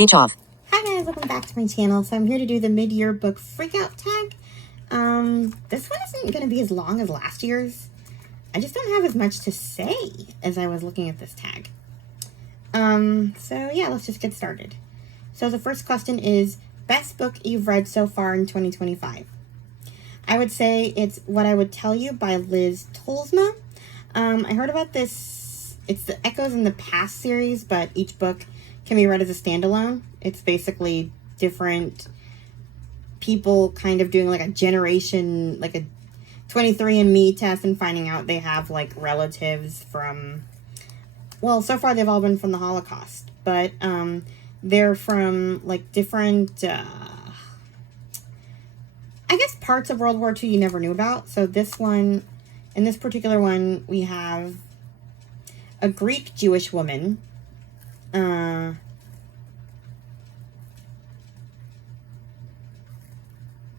Speech off. Hi guys, welcome back to my channel. So I'm here to do the mid-year book freakout tag. This one isn't going to be as long as last year's. I just don't have as much to say as I was looking at this tag. So yeah, let's just get started. So the first question is, best book you've read so far in 2025? I would say it's What I Would Tell You by Liz Tolsma. I heard about this. It's the Echoes in the Past series, but each book can be read as a standalone. It's basically different people kind of doing like a generation, like a 23andMe test and finding out they have like relatives from, well, so far they've all been from the Holocaust, but they're from like different, I guess parts of World War II you never knew about. So this one, in this particular one, we have a Greek Jewish woman.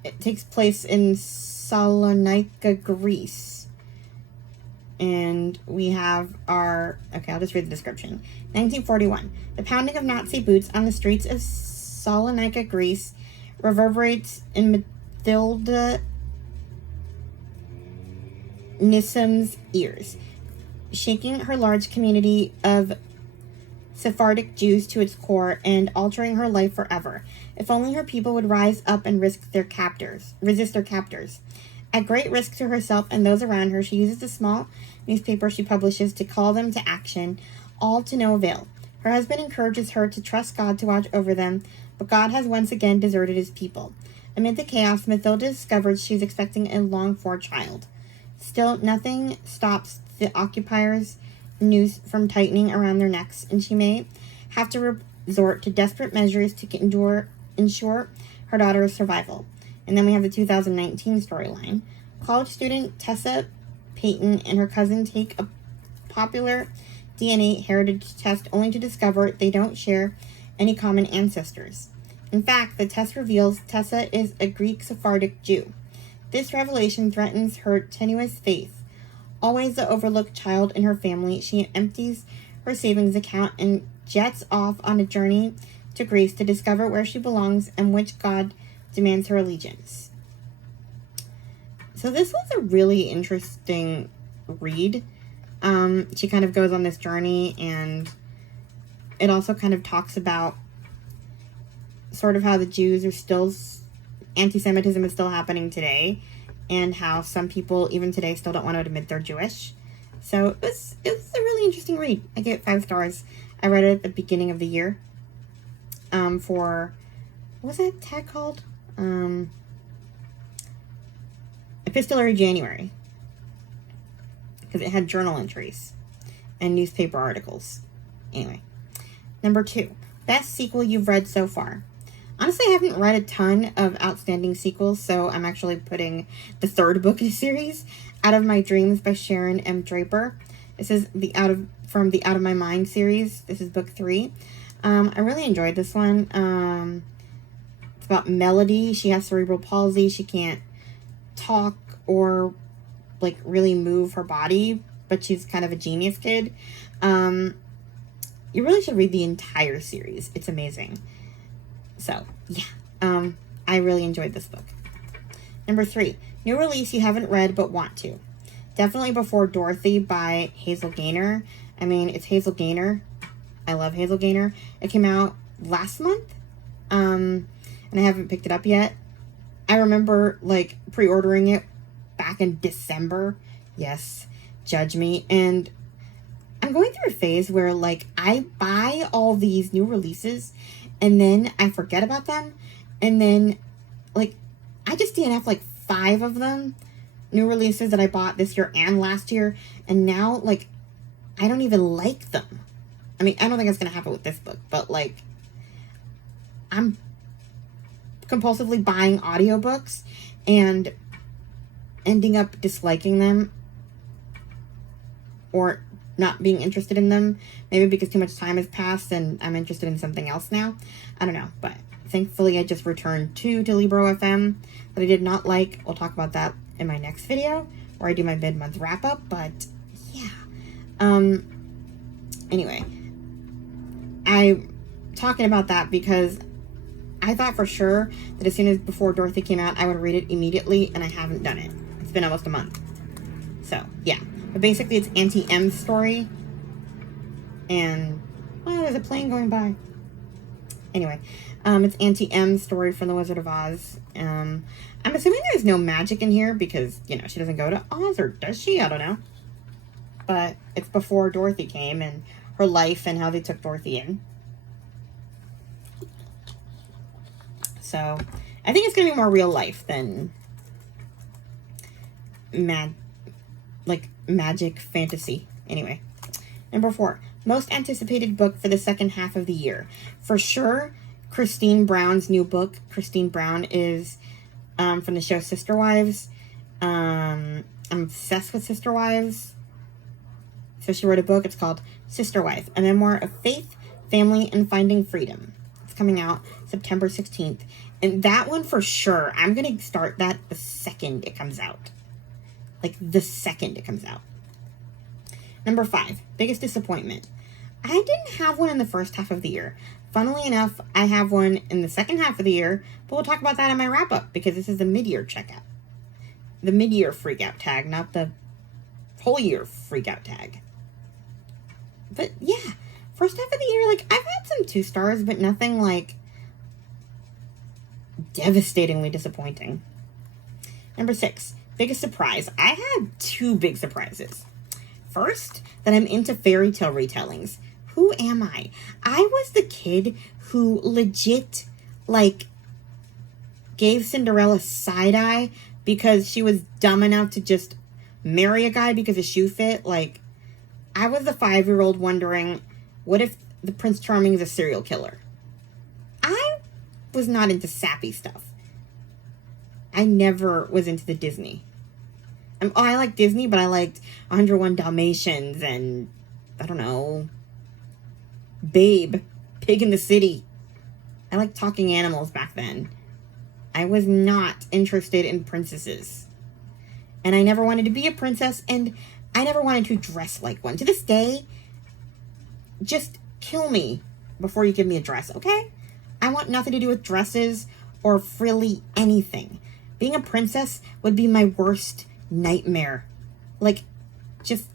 It takes place in Salonika, Greece. And we have our... Okay, I'll just read the description. 1941. The pounding of Nazi boots on the streets of Salonika, Greece reverberates in Mathilda Nissum's ears, shaking her large community of Sephardic Jews to its core and altering her life forever. If only her people would rise up and resist their captors. At great risk to herself and those around her, she uses the small newspaper she publishes to call them to action, all to no avail. Her husband encourages her to trust God to watch over them, but God has once again deserted his people. Amid the chaos, Mathilda discovers she's expecting a longed-for child. Still, nothing stops the occupiers' noose from tightening around their necks, and she may have to resort to desperate measures to ensure her daughter's survival. And then we have the 2019 storyline. College student Tessa Payton and her cousin take a popular DNA heritage test only to discover they don't share any common ancestors. In fact, the test reveals Tessa is a Greek Sephardic Jew. This revelation threatens her tenuous faith. Always the overlooked child in her family, she empties her savings account and jets off on a journey to Greece to discover where she belongs and which god demands her allegiance. So this was a really interesting read. She kind of goes on this journey, and it also kind of talks about sort of how the Jews are still, anti-Semitism is still happening today, and how some people even today still don't want to admit they're Jewish. So it was a really interesting read. I gave it 5 stars. I read it at the beginning of the year. For, what was that tag called? Epistolary January. Because it had journal entries and newspaper articles. Anyway. Number 2. Best sequel you've read so far. Honestly, I haven't read a ton of outstanding sequels, so I'm actually putting the 3rd book in the series, Out of My Dreams by Sharon M. Draper. This is from the Out of My Mind series. This is book 3. I really enjoyed this one. It's about Melody. She has cerebral palsy. She can't talk or like really move her body, but she's kind of a genius kid. You really should read the entire series. It's amazing. So, yeah, I really enjoyed this book. Number 3, new release you haven't read but want to. Definitely Before Dorothy by Hazel Gaynor. I mean, it's Hazel Gaynor. I love Hazel Gaynor. It came out last month, and I haven't picked it up yet. I remember, like, pre-ordering it back in December. Yes, judge me. And I'm going through a phase where, like, I buy all these new releases and then I forget about them. And then, like, I just DNF like 5 of them. New releases that I bought this year and last year. And now, like, I don't even like them. I mean, I don't think it's going to happen with this book. But, like, I'm compulsively buying audiobooks and ending up disliking them. Or not being interested in them, maybe because too much time has passed and I'm interested in something else now. I don't know, but thankfully I just returned to Libro FM that I did not like. We'll talk about that in my next video where I do my mid-month wrap-up, but yeah. Anyway, I talking about that because I thought for sure that as soon as Before Dorothy came out, I would read it immediately, and I haven't done it. It's been almost a month. So, yeah. But basically, it's Auntie M's story. And, oh, there's a plane going by. Anyway, it's Auntie M's story from The Wizard of Oz. I'm assuming there's no magic in here because, you know, she doesn't go to Oz, or does she? I don't know. But it's before Dorothy came and her life and how they took Dorothy in. So, I think it's going to be more real life than magic fantasy. Anyway, number 4, most anticipated book for the second half of the year. For sure, Christine Brown's new book. Christine Brown is from the show Sister Wives. I'm obsessed with Sister Wives. So she wrote a book. It's called Sister Wife, a memoir of faith, family, and finding freedom. It's coming out September 16th. And that one for sure, I'm going to start that the second it comes out. Like the second it comes out. Number 5, biggest disappointment. I didn't have one in the first half of the year. Funnily enough, I have one in the second half of the year, but we'll talk about that in my wrap-up because this is the mid-year checkout. The mid-year freak-out tag, not the whole year freak-out tag. But yeah, first half of the year, like, I've had some 2 stars, but nothing, like, devastatingly disappointing. Number 6, biggest surprise. I had 2 big surprises. First, that I'm into fairy tale retellings. Who am I? I was the kid who legit, like, gave Cinderella side-eye because she was dumb enough to just marry a guy because a shoe fit. Like, I was the 5-year-old wondering, what if the Prince Charming is a serial killer? I was not into sappy stuff. I never was into the Disney. I like Disney, but I liked 101 Dalmatians and, I don't know, Babe, Pig in the City. I liked talking animals back then. I was not interested in princesses. And I never wanted to be a princess, and I never wanted to dress like one. To this day, just kill me before you give me a dress, okay? I want nothing to do with dresses or frilly anything. Being a princess would be my worst nightmare. Like, just,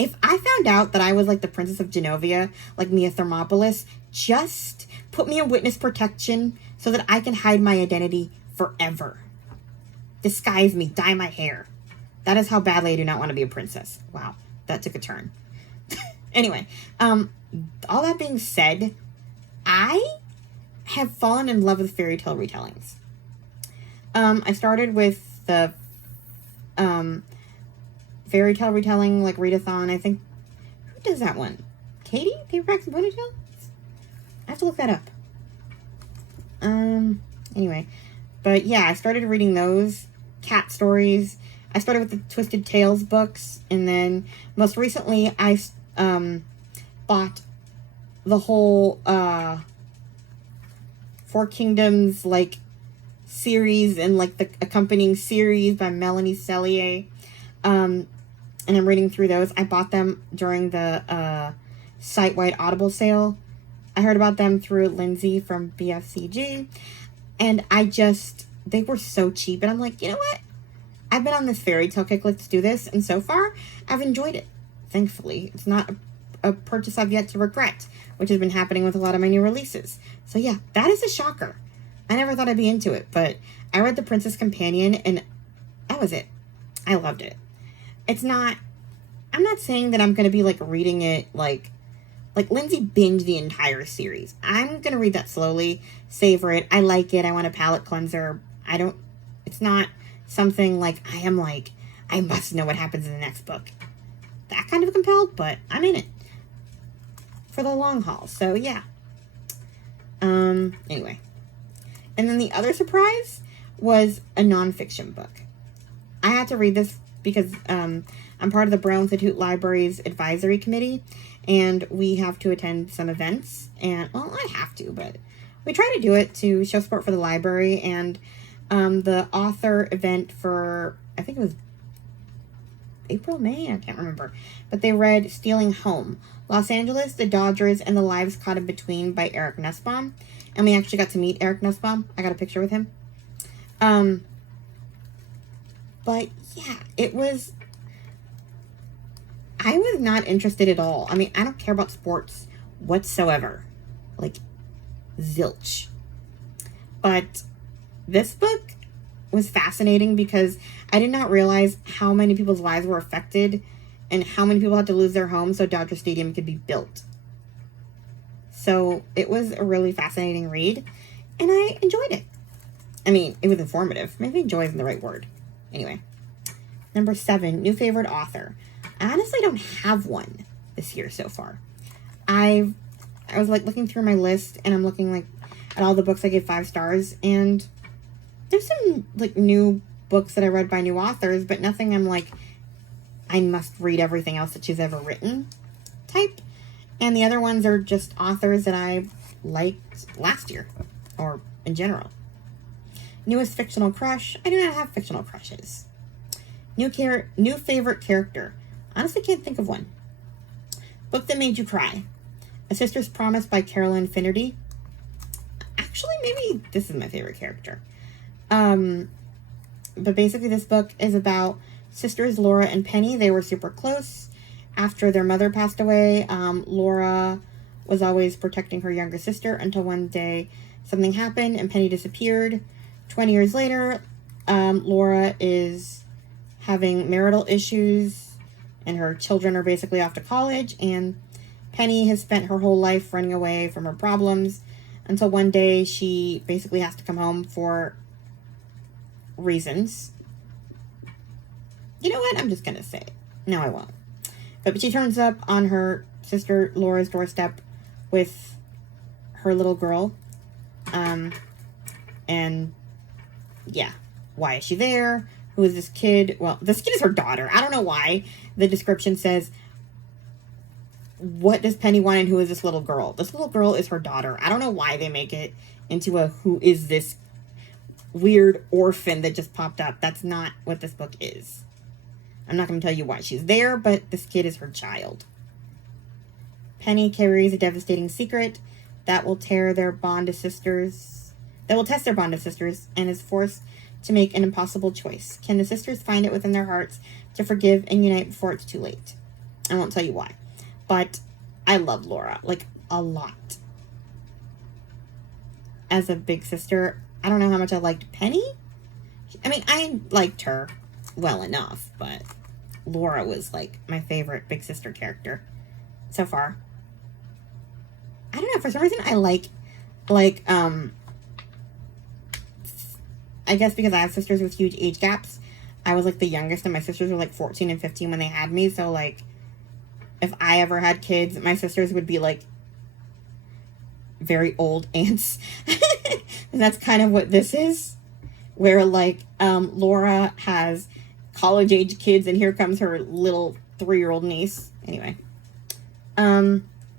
if I found out that I was like the Princess of Genovia, like Mia Thermopolis, just put me in witness protection so that I can hide my identity forever. Disguise me, dye my hair. That is how badly I do not want to be a princess. Wow, that took a turn. Anyway, all that being said, I have fallen in love with fairy tale retellings. I started with the fairy tale retelling, like readathon. I think, who does that one? Katie? Paperbacks and Ponytail? I have to look that up. Anyway, but yeah, I started reading those cat stories. I started with the Twisted Tales books, and then most recently I bought the whole Four Kingdoms like series and like the accompanying series by Melanie Cellier. And I'm reading through those. I bought them during the site-wide Audible sale. I heard about them through Lindsay from BFCG, and they were so cheap, and I'm like, you know what? I've been on this fairy tale kick, let's do this, and so far, I've enjoyed it. Thankfully, it's not a purchase I've yet to regret, which has been happening with a lot of my new releases. So yeah, that is a shocker. I never thought I'd be into it, but I read The Princess Companion, and that was it. I loved it. I'm not saying that I'm going to be, like, reading it, like Lindsay binged the entire series. I'm going to read that slowly, savor it. I like it. I want a palate cleanser. It's not something like, I must know what happens in the next book. That kind of compelled, but I'm in it for the long haul. So, yeah. Anyway. And then the other surprise was a nonfiction book. I had to read this because I'm part of the Braille Institute Library's advisory committee, and we have to attend some events. And, well, I have to, but we try to do it to show support for the library. And the author event for, I think it was April, May, I can't remember. But they read Stealing Home, Los Angeles, the Dodgers, and the Lives Caught in Between by Eric Nussbaum. And we actually got to meet Eric Nussbaum. I got a picture with him. But yeah, it was... I was not interested at all. I mean, I don't care about sports whatsoever. Like, zilch. But this book was fascinating because I did not realize how many people's lives were affected and how many people had to lose their homes so Dodger Stadium could be built. So it was a really fascinating read, and I enjoyed it. I mean, it was informative. Maybe enjoy isn't the right word. Anyway, number 7, new favorite author. I honestly don't have one this year so far. I was like looking through my list, and I'm looking like at all the books I gave 5 stars, and there's some like new books that I read by new authors, but nothing I'm like, I must read everything else that she's ever written type. And the other ones are just authors that I liked last year or in general. Newest fictional crush. I do not have fictional crushes. New favorite character. Honestly, can't think of one. Book that made you cry. A Sister's Promise by Carolyn Finnerty. Actually, maybe this is my favorite character. But basically this book is about sisters Laura and Penny. They were super close. After their mother passed away, Laura was always protecting her younger sister until one day something happened and Penny disappeared. 20 years later, Laura is having marital issues and her children are basically off to college, and Penny has spent her whole life running away from her problems until one day she basically has to come home for reasons. You know what? I'm just going to say it. No, I won't. But she turns up on her sister Laura's doorstep with her little girl. And yeah, why is she there? Who is this kid? Well, this kid is her daughter. I don't know why the description says, what does Penny want and who is this little girl? This little girl is her daughter. I don't know why they make it into a who is this weird orphan that just popped up. That's not what this book is. I'm not going to tell you why she's there, but this kid is her child. Penny carries a devastating secret that will tear their bond as sisters, that will test their bond as sisters, and is forced to make an impossible choice. Can the sisters find it within their hearts to forgive and unite before it's too late? I won't tell you why, but I love Laura, like, a lot. As a big sister, I don't know how much I liked Penny. I mean, I liked her well enough, but Laura was, like, my favorite big sister character so far. I don't know, for some reason I like, I guess because I have sisters with huge age gaps, I was, like, the youngest, and my sisters were, like, 14 and 15 when they had me, so, like, if I ever had kids, my sisters would be, like, very old aunts. And that's kind of what this is, where, like, Laura has college-age kids, and here comes her little 3-year-old niece. Anyway.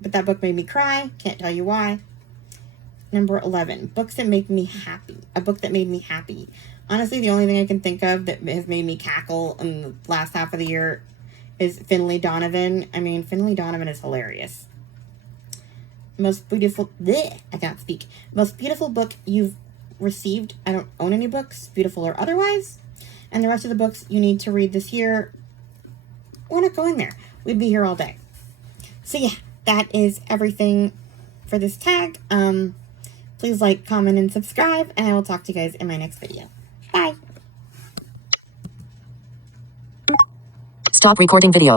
But that book made me cry. Can't tell you why. Number 11. Books that make me happy. A book that made me happy. Honestly, the only thing I can think of that has made me cackle in the last half of the year is Finley Donovan. I mean, Finley Donovan is hilarious. Most beautiful... Bleh, I can't speak. Most beautiful book you've received. I don't own any books, beautiful or otherwise. And the rest of the books you need to read this year, we're not going there. We'd be here all day. So yeah, that is everything for this tag. Please like, comment, and subscribe, and I will talk to you guys in my next video. Bye. Stop recording video.